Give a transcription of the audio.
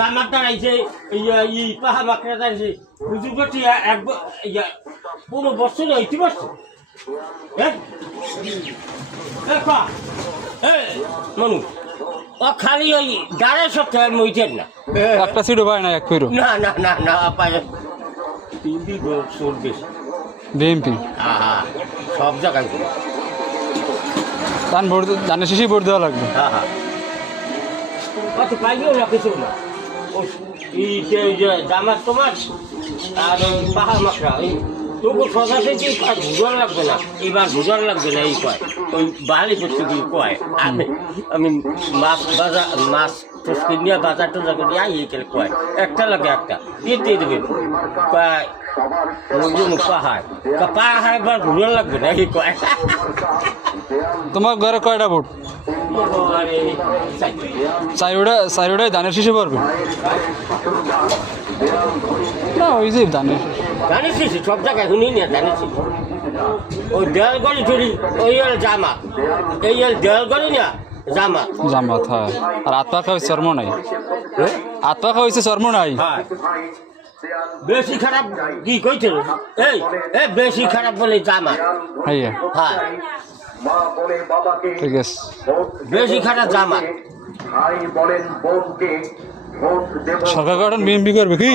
জামাত দাঁড়াইছে পাহা মাকড়া দাঁড়াইছে হুজুর করছি 15 বছর 80 বছর মানুষ ও খালি ওই দাঁড়ায় সপ্তাহে মইতেন না একটা সিটও পায় না এক কইরো না না না না পায় 3 বছর বেশি বিএমপি হ্যাঁ সব জায়গায় ধানের শেষেই ভোট দেওয়া লাগবে হ্যাঁ কত পাইলেও না কিছু না এই যে জামাত তোমার আর ওই পাহাড় মাকড়া ওই তবু সজা থেকে ভুজার লাগবে না এবার ভুজার লাগবে না এই কয় ওই বাহালি করতেগুলি কয় আমি মাছ টসকে নিয়ে বাজার টোজা করে আই এই কয় একটা লাগে একটা দিয়ে দেবে কয় পাহাড় পাহাড় এবার ভুজার লাগবে না এই কয় তোমার ঘরে কয়টা ভোট চারিটায় ধানের শেষে পারবে না ওই যে ধানের শেষে সব জায়গায় শুনি না ধানের শেষে ওই দেয়ালগড়ি চুরি ওই জামা এই দেয়ালগড়ি না জামা জামাত হ্যাঁ আর আত্মা হয়েছে চর্ম নাই আত্মা হয়েছে চর্ম নাই বেশি খারাপ কি কইছিল এই বেশি খারাপ বলে জামা হ্যাঁ হ্যাঁ ঠিক আছে বেশি খারাপ জামা সরকার গঠন বিএনপি করবে কি